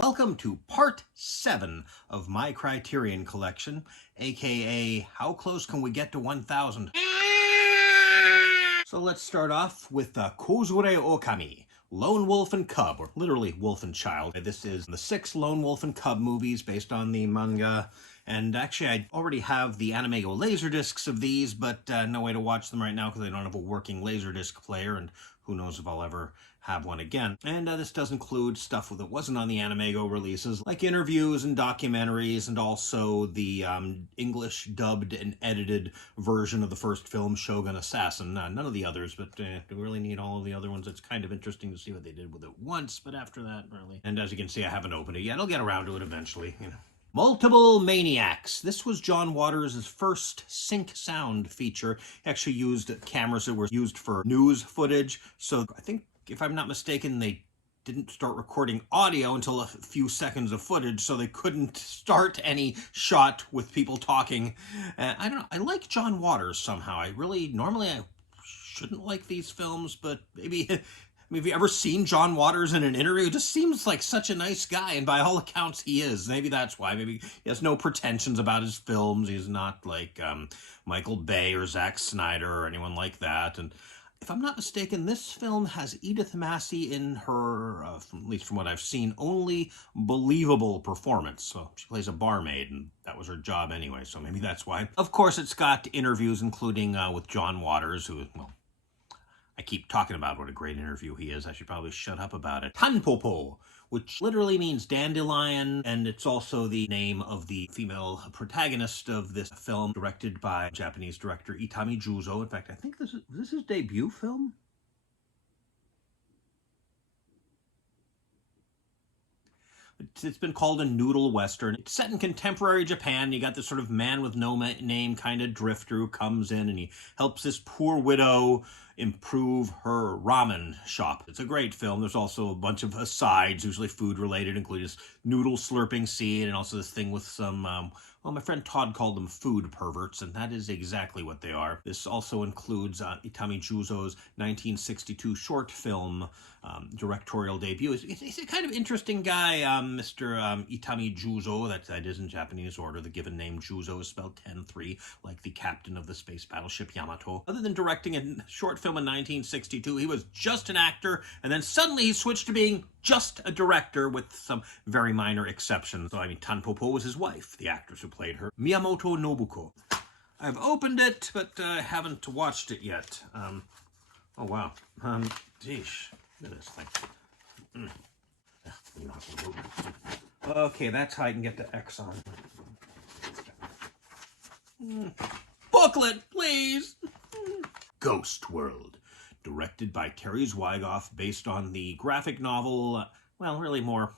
Welcome to part 7 of my Criterion Collection, aka How Close Can We Get to 1000? So let's start off with Kozure Okami, Lone Wolf and Cub, or literally Wolf and Child. This is the 6 Lone Wolf and Cub movies based on the manga. And actually, I already have the Animego Laserdiscs of these, but no way to watch them right now because I don't have a working Laserdisc player, and who knows if I'll ever have one again. And this does include stuff that wasn't on the Animego releases, like interviews and documentaries, and also the English dubbed and edited version of the first film, Shogun Assassin. None of the others, but do we really need all of the other ones? It's kind of interesting to see what they did with it once, but after that, really. And as you can see, I haven't opened it yet. I'll get around to it eventually, you know. Multiple Maniacs. This was John Waters' first sync sound feature. He actually used cameras that were used for news footage. So I think, if I'm not mistaken, they didn't start recording audio until a few seconds of footage, so they couldn't start any shot with people talking. I don't know. I like John Waters somehow. Normally I shouldn't like these films, but maybe... have you ever seen John Waters in an interview? He just seems like such a nice guy, and by all accounts, he is. Maybe that's why. Maybe he has no pretensions about his films. He's not like Michael Bay or Zack Snyder or anyone like that. And if I'm not mistaken, this film has Edith Massey in her, at least from what I've seen, only believable performance. So she plays a barmaid, and that was her job anyway, so maybe that's why. Of course, it's got interviews, including with John Waters, who, well, I keep talking about what a great interview he is. I should probably shut up about it. Tampopo, which literally means dandelion, and it's also the name of the female protagonist of this film, directed by Japanese director Itami Juzo. In fact, I think this is his debut film? It's been called a noodle western. It's set in contemporary Japan. You got this sort of man with no name kind of drifter who comes in and he helps this poor widow improve her ramen shop. It's a great film. There's also a bunch of asides, usually food related, including this noodle slurping scene and also this thing with some, well, my friend Todd called them food perverts, and that is exactly what they are. This also includes Itami Juzo's 1962 short film directorial debut. He's a kind of interesting guy, Mr. Itami Juzo. That is in Japanese order. The given name Juzo is spelled 10-3, like the captain of the space battleship Yamato. Other than directing a short film in 1962, he was just an actor, and then suddenly he switched to being just a director with some very minor exceptions. So, I mean, Tampopo was his wife, the actress who played her, Miyamoto Nobuko. I've opened it, but I haven't watched it yet. Oh, wow. Geesh. Look at this thing. Okay, that's how I can get to Exxon. Booklet, please! Ghost World, directed by Terry Zwigoff, based on the graphic novel, well, really more a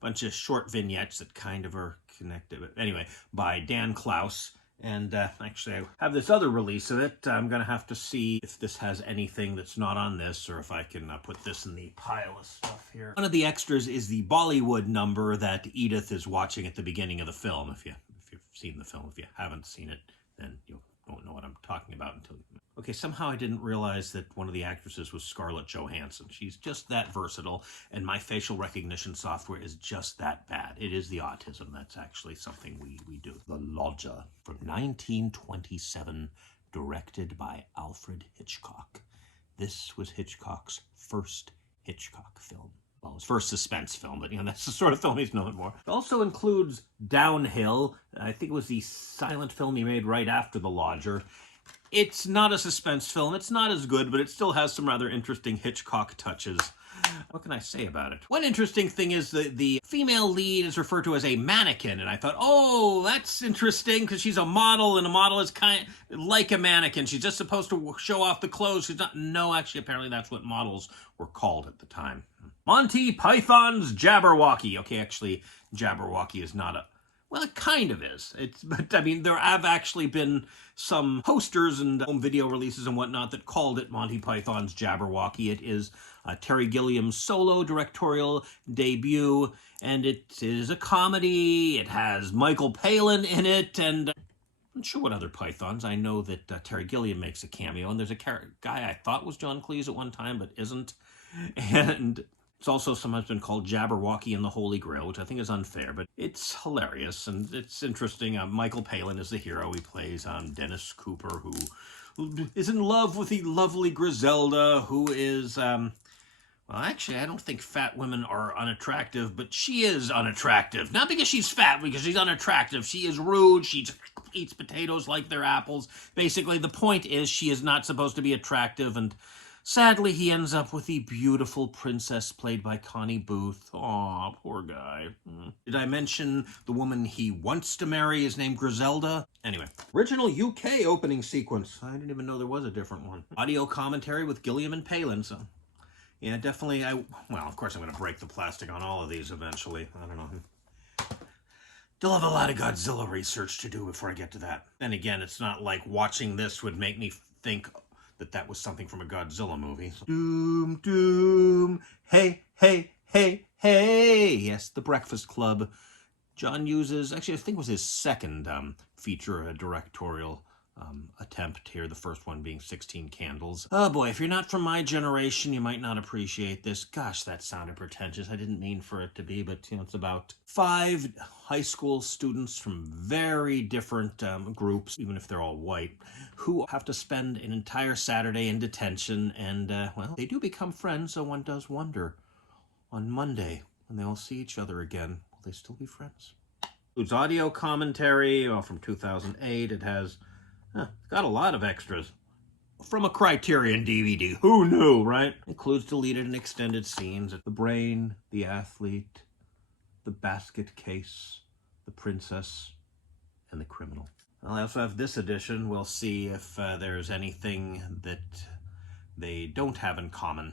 bunch of short vignettes that kind of are connected. But anyway, by Dan Klaus. And actually, I have this other release of it. I'm going to have to see if this has anything that's not on this, or if I can put this in the pile of stuff here. One of the extras is the Bollywood number that Edith is watching at the beginning of the film. If you've seen the film, if you haven't seen it, then you won't know what I'm talking about until... Okay, somehow I didn't realize that one of the actresses was Scarlett Johansson. She's just that versatile, and my facial recognition software is just that bad. It is the autism. That's actually something we do. The Lodger, from 1927, directed by Alfred Hitchcock. This was Hitchcock's first Hitchcock film. Well, his first suspense film, but, you know, that's the sort of film he's known for. It also includes Downhill. I think it was the silent film he made right after The Lodger. It's not a suspense film. It's not as good, but it still has some rather interesting Hitchcock touches. What can I say about it? One interesting thing is that the female lead is referred to as a mannequin, and I thought, oh, that's interesting, because she's a model, and a model is kind of like a mannequin. She's just supposed to show off the clothes. She's not... No, actually, apparently that's what models were called at the time. Monty Python's Jabberwocky. Okay, actually, Jabberwocky is not a... Well, it kind of is. But I mean, there have actually been some posters and home video releases and whatnot that called it Monty Python's Jabberwocky. It is Terry Gilliam's solo directorial debut, and it is a comedy. It has Michael Palin in it, and I'm not sure what other Pythons. I know that Terry Gilliam makes a cameo, and there's a guy I thought was John Cleese at one time, but isn't. And It's also sometimes been called Jabberwocky and the Holy Grail, which I think is unfair, but it's hilarious and it's interesting. Michael Palin is the hero. He plays Dennis Cooper, who is in love with the lovely Griselda, who is, well, actually, I don't think fat women are unattractive, but she is unattractive. Not because she's fat, because she's unattractive. She is rude. She eats potatoes like they're apples. Basically, the point is she is not supposed to be attractive, and sadly, he ends up with the beautiful princess played by Connie Booth. Aw, poor guy. Did I mention the woman he wants to marry is named Griselda? Anyway, original UK opening sequence. I didn't even know there was a different one. Audio commentary with Gilliam and Palin, so yeah, definitely. Well, of course I'm going to break the plastic on all of these eventually. I don't know. Still have a lot of Godzilla research to do before I get to that. And again, it's not like watching this would make me think that was something from a Godzilla movie. Doom, doom, hey, hey, hey, hey. Yes, The Breakfast Club. John uses, actually I think it was his second feature directorial attempt here, the first one being 16 Candles. Oh boy, if you're not from my generation, you might not appreciate this. Gosh, that sounded pretentious. I didn't mean for it to be, but you know, it's about 5 high school students from very different groups, even if they're all white, who have to spend an entire Saturday in detention, and well, they do become friends, so one does wonder, on Monday, when they all see each other again, will they still be friends? It's audio commentary from 2008. It has got a lot of extras from a Criterion DVD. Who knew, right? Includes deleted and extended scenes of the brain, the athlete, the basket case, the princess, and the criminal. I also have this edition. We'll see if there's anything that they don't have in common.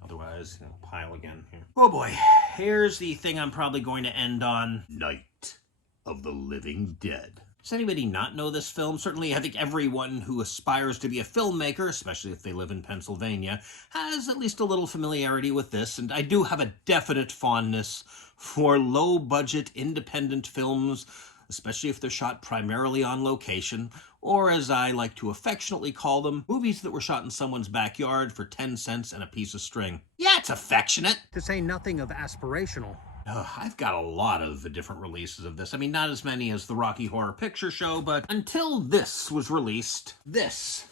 Otherwise, pile again here. Oh boy, here's the thing I'm probably going to end on. Night of the Living Dead. Does anybody not know this film? Certainly, I think everyone who aspires to be a filmmaker, especially if they live in Pennsylvania, has at least a little familiarity with this, and I do have a definite fondness for low-budget independent films, especially if they're shot primarily on location, or as I like to affectionately call them, movies that were shot in someone's backyard for 10 cents and a piece of string. Yeah, it's affectionate! To say nothing of aspirational. I've got a lot of different releases of this. I mean, not as many as the Rocky Horror Picture Show, but until this was released, this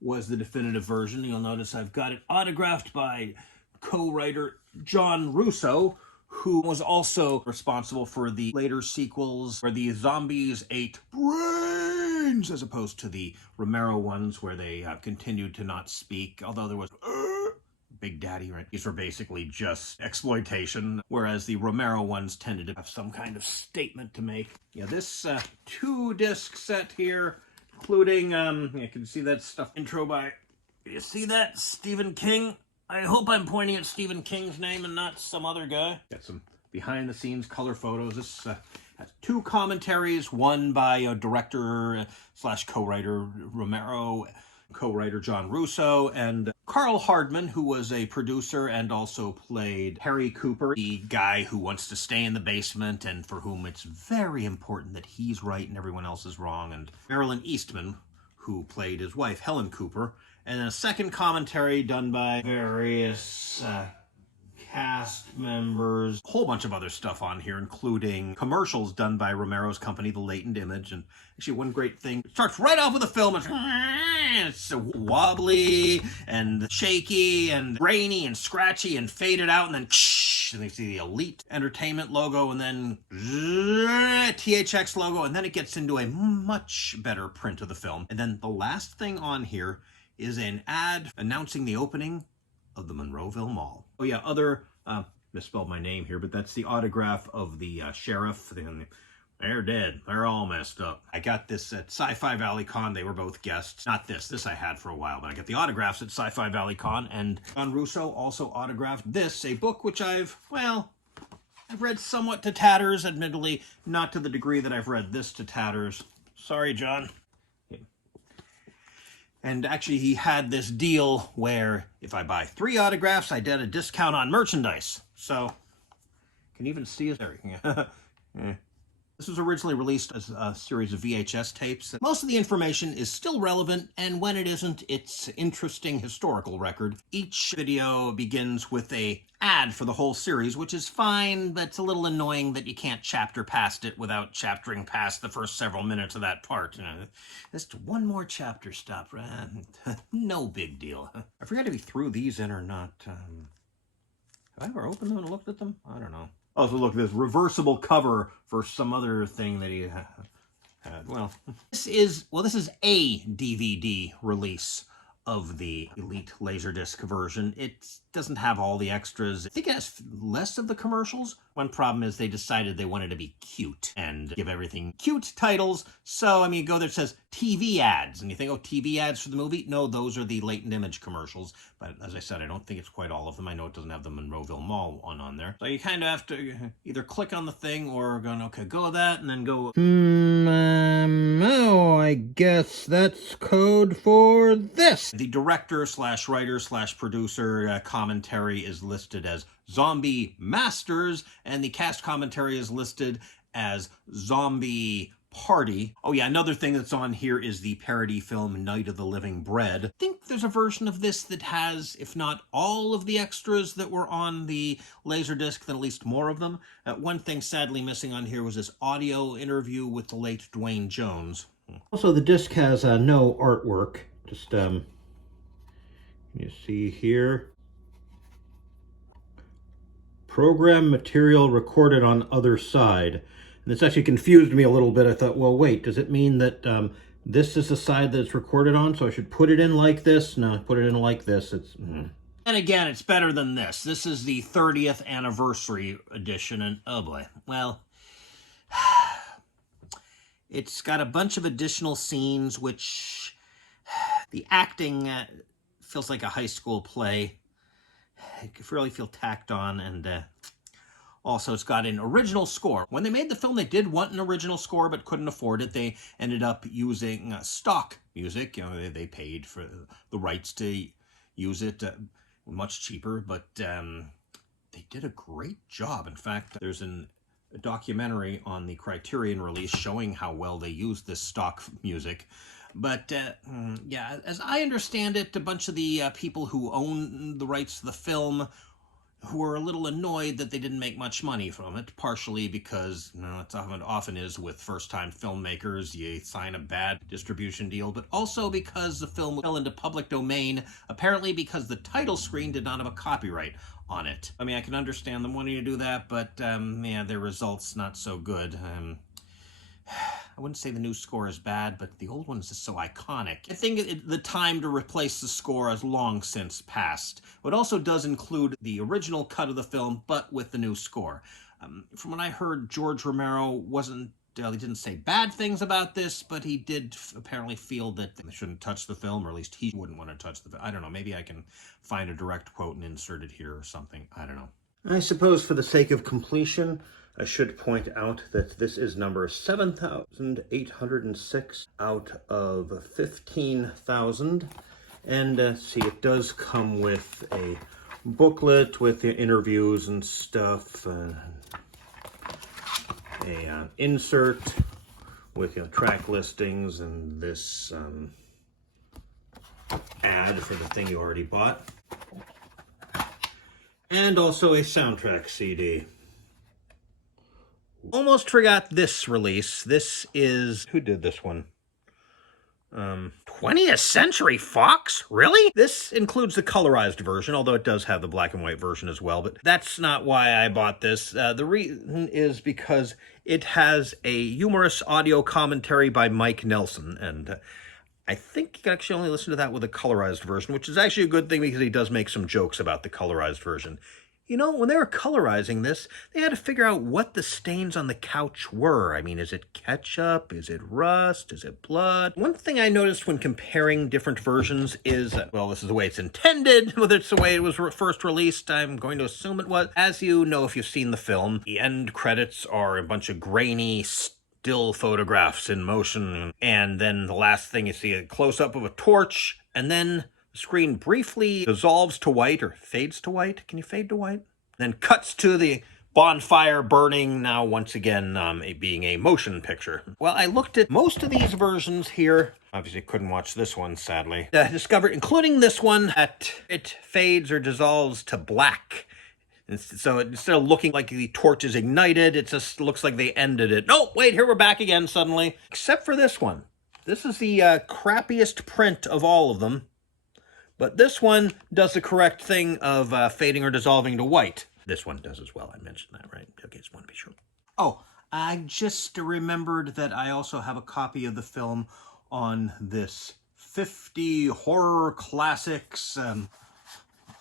was the definitive version. You'll notice I've got it autographed by co-writer John Russo, who was also responsible for the later sequels where the zombies ate brains, as opposed to the Romero ones where they continued to not speak, although there was Big Daddy, right? These were basically just exploitation, whereas the Romero ones tended to have some kind of statement to make. Yeah, this 2-disc set here, including, you can see that stuff intro by, you see that? Stephen King? I hope I'm pointing at Stephen King's name and not some other guy. Got some behind-the-scenes color photos. This has 2 commentaries, one by director / co-writer Romero, co-writer John Russo, and Carl Hardman, who was a producer and also played Harry Cooper, the guy who wants to stay in the basement and for whom it's very important that he's right and everyone else is wrong, and Marilyn Eastman, who played his wife, Helen Cooper, and a second commentary done by various cast members, a whole bunch of other stuff on here, including commercials done by Romero's company, The Latent Image. And actually, one great thing, it starts right off with a film. It's wobbly and shaky and grainy and scratchy and faded out, and then and they see the Elite Entertainment logo, and then THX logo, and then it gets into a much better print of the film. And then the last thing on here is an ad announcing the opening of the Monroeville Mall. Oh yeah, other, misspelled my name here, but that's the autograph of the sheriff. They're dead. They're all messed up. I got this at Sci-Fi Valley Con. They were both guests. Not this. This I had for a while, but I got the autographs at Sci-Fi Valley Con, and John Russo also autographed this, a book which I've read somewhat to tatters, admittedly, not to the degree that I've read this to tatters. Sorry, John. And actually, he had this deal where if I buy 3 autographs, I get a discount on merchandise. So, can even see it there. This was originally released as a series of VHS tapes. Most of the information is still relevant, and when it isn't, it's interesting historical record. Each video begins with a ad for the whole series, which is fine, but it's a little annoying that you can't chapter past it without chaptering past the first several minutes of that part. Just one more chapter stop. No big deal. I forget if he threw these in or not. Have I ever opened them and looked at them? I don't know. Also, look, this reversible cover for some other thing that he had. Well, this is a DVD release of the Elite Laserdisc version. It doesn't have all the extras. I think it has less of the commercials. One problem is they decided they wanted to be cute and give everything cute titles. So, I mean, you go there, it says TV ads, and you think, oh, TV ads for the movie? No, those are the latent image commercials. But as I said, I don't think it's quite all of them. I know it doesn't have the Monroeville Mall one on there. So you kind of have to either click on the thing or go, okay, go with that, and then go, oh, I guess that's code for this. The director / writer / producer commentary is listed as Zombie Masters, and the cast commentary is listed as Zombie Party. Oh yeah, another thing that's on here is the parody film Night of the Living Bread. I think there's a version of this that has, if not all of the extras that were on the Laserdisc, then at least more of them. One thing sadly missing on here was this audio interview with the late Dwayne Jones. Also, the disc has no artwork. Just, you see here. Program material recorded on other side. And this actually confused me a little bit. I thought, well, wait, does it mean that this is the side that it's recorded on, so I should put it in like this? No, put it in like this. It's... And again, it's better than this. This is the 30th anniversary edition, and oh boy, well, it's got a bunch of additional scenes, which the acting feels like a high school play. It could really feel tacked on, and also it's got an original score. When they made the film, they did want an original score, but couldn't afford it. They ended up using stock music. You know, they paid for the rights to use it much cheaper, but they did a great job. In fact, there's a documentary on the Criterion release showing how well they used this stock music. But, yeah, as I understand it, a bunch of the people who own the rights to the film who were a little annoyed that they didn't make much money from it, partially because, you know, it's often is with first-time filmmakers, you sign a bad distribution deal, but also because the film fell into public domain, apparently because the title screen did not have a copyright on it. I mean, I can understand them wanting to do that, but, yeah, their results not so good. I wouldn't say the new score is bad, but the old one is just so iconic. I think the time to replace the score has long since passed. It also does include the original cut of the film, but with the new score. From what I heard, George Romero he didn't say bad things about this, but he did apparently feel that they shouldn't touch the film, or at least he wouldn't want to touch the film. I don't know, maybe I can find a direct quote and insert it here or something. I don't know. I suppose for the sake of completion, I should point out that this is number 7,806 out of 15,000. And see, it does come with a booklet with the interviews and stuff. A insert with track listings and this ad for the thing you already bought. And also a soundtrack CD. Almost forgot this release. This is... Who did this one? 20th Century Fox? Really? This includes the colorized version, although it does have the black and white version as well, but that's not why I bought this. The reason is because it has a humorous audio commentary by Mike Nelson, and I think you can actually only listen to that with a colorized version, which is actually a good thing because he does make some jokes about the colorized version. You know, when they were colorizing this, they had to figure out what the stains on the couch were. I mean, is it ketchup? Is it rust? Is it blood? One thing I noticed when comparing different versions is, well, this is the way it's intended, whether it's the way it was first released, I'm going to assume it was. As you know, if you've seen the film, the end credits are a bunch of grainy, still photographs in motion, and then the last thing you see a close-up of a torch, and then the screen briefly dissolves to white or fades to white. Can you fade to white? Then cuts to the bonfire burning, now once again being a motion picture. Well, I looked at most of these versions here. Obviously couldn't watch this one, sadly. Discovered, including this one, that it fades or dissolves to black. So instead of looking like the torch is ignited, it just looks like they ended it. Oh, wait, here we're back again suddenly. Except for this one. This is the crappiest print of all of them. But this one does the correct thing of fading or dissolving to white. This one does as well. I mentioned that, right? Okay, just want to be sure. Oh, I just remembered that I also have a copy of the film on this 50 horror classics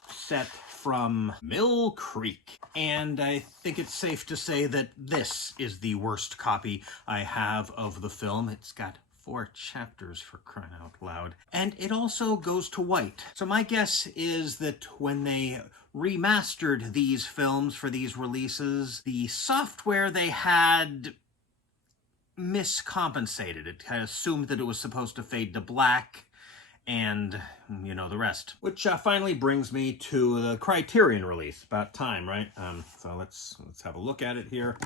set from Mill Creek. And I think it's safe to say that this is the worst copy I have of the film. It's got 4 chapters, for crying out loud. And it also goes to white. So my guess is that when they remastered these films for these releases, the software they had miscompensated. It kind of assumed that it was supposed to fade to black, and you know the rest. Which finally brings me to the Criterion release. About time, right? So let's have a look at it here.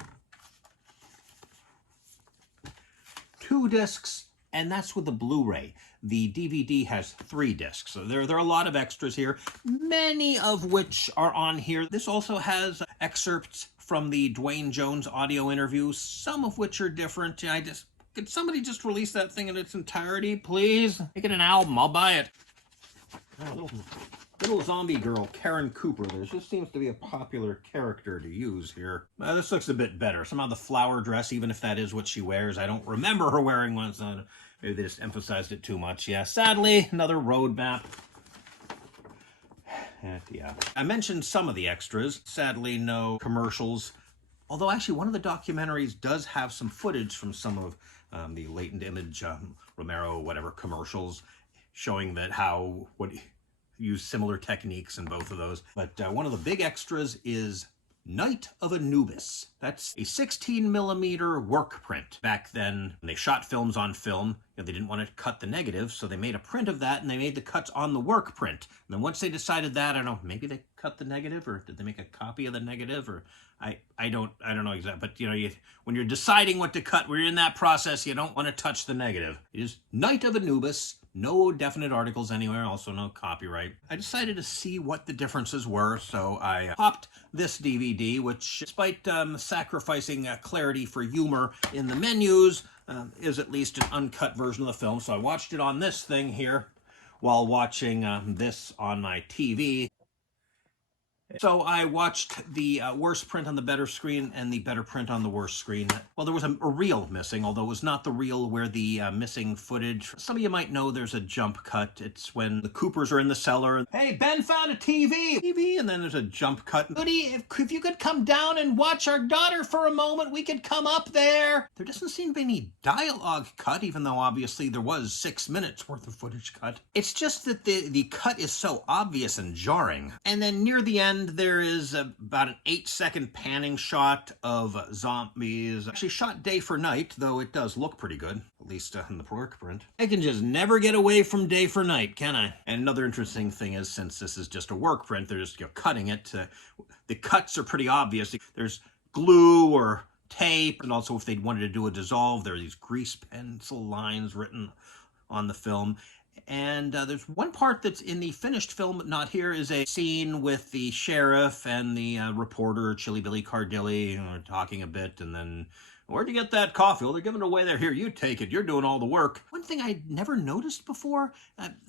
2 discs, and that's with the Blu-ray. The DVD has 3 discs, so there are a lot of extras here, many of which are on here. This also has excerpts from the Dwayne Jones audio interview, some of which are different. Could somebody just release that thing in its entirety, please? Make it an album, I'll buy it. Oh, little zombie girl, Karen Cooper. There just seems to be a popular character to use here. This looks a bit better. Somehow the flower dress, even if that is what she wears, I don't remember her wearing one, so maybe they just emphasized it too much. Yeah, sadly, another road map. Yeah. I mentioned some of the extras. Sadly, no commercials. Although, actually, one of the documentaries does have some footage from some of the latent image, Romero, whatever, commercials, showing that use similar techniques in both of those. But one of the big extras is Night of Anubis. That's a 16mm work print. Back then, when they shot films on film, they didn't want to cut the negative, so they made a print of that, and they made the cuts on the work print. And then once they decided that, I don't know, maybe they cut the negative, or did they make a copy of the negative, or I don't know exactly. But when you're deciding what to cut, when you're in that process, you don't want to touch the negative. It is Night of Anubis. No definite articles anywhere, also no copyright. I decided to see what the differences were, so I popped this DVD, which, despite sacrificing clarity for humor in the menus, is at least an uncut version of the film. So I watched it on this thing here while watching this on my TV. So I watched the worst print on the better screen and the better print on the worst screen. Well, there was a reel missing, although it was not the reel where the missing footage. Some of you might know there's a jump cut. It's when the Coopers are in the cellar. Hey, Ben found a TV! And then there's a jump cut. Goody, if you could come down and watch our daughter for a moment, we could come up there. There doesn't seem to be any dialogue cut, even though obviously there was 6 minutes worth of footage cut. It's just that the cut is so obvious and jarring. And then near the end, there is about an 8-second panning shot of zombies. Actually shot day for night, though it does look pretty good, at least in the work print. I can just never get away from day for night, can I? And another interesting thing is, since this is just a work print, they're just cutting it. The cuts are pretty obvious. There's glue or tape, and also if they wanted to do a dissolve, there are these grease pencil lines written on the film. And there's one part that's in the finished film, but not here, is a scene with the sheriff and the reporter, Chilly Billy Cardilli, talking a bit, and then, where'd you get that coffee? Well, they're giving it away there. Here, you take it. You're doing all the work. One thing I'd never noticed before,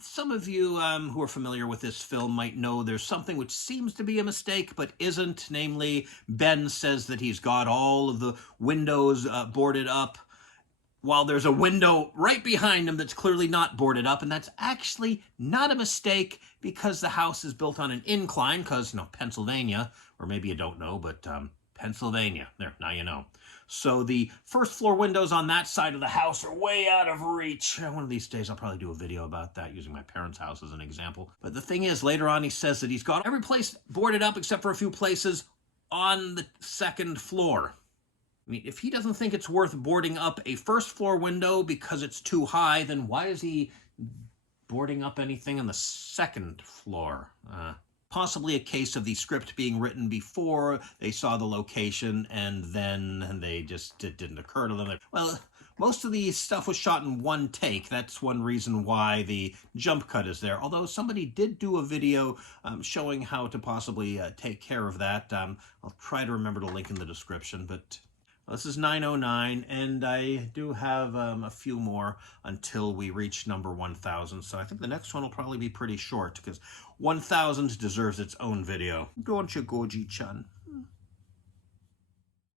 some of you who are familiar with this film might know there's something which seems to be a mistake, but isn't. Namely, Ben says that he's got all of the windows boarded up, while there's a window right behind him that's clearly not boarded up, and that's actually not a mistake because the house is built on an incline, because, Pennsylvania, or maybe you don't know, but Pennsylvania. There, now you know. So the first floor windows on that side of the house are way out of reach. One of these days I'll probably do a video about that using my parents' house as an example. But the thing is, later on he says that he's got every place boarded up except for a few places on the 2nd floor. I mean, if he doesn't think it's worth boarding up a first floor window because it's too high, then why is he boarding up anything on the 2nd floor? possibly a case of the script being written before they saw the location and then it didn't occur to them. Well, most of the stuff was shot in one take. That's one reason why the jump cut is there. Although somebody did do a video showing how to possibly take care of that. I'll try to remember to link in the description, but this is 909, and I do have a few more until we reach number 1000. So I think the next one will probably be pretty short because 1000 deserves its own video. Don't you, Goji-chan?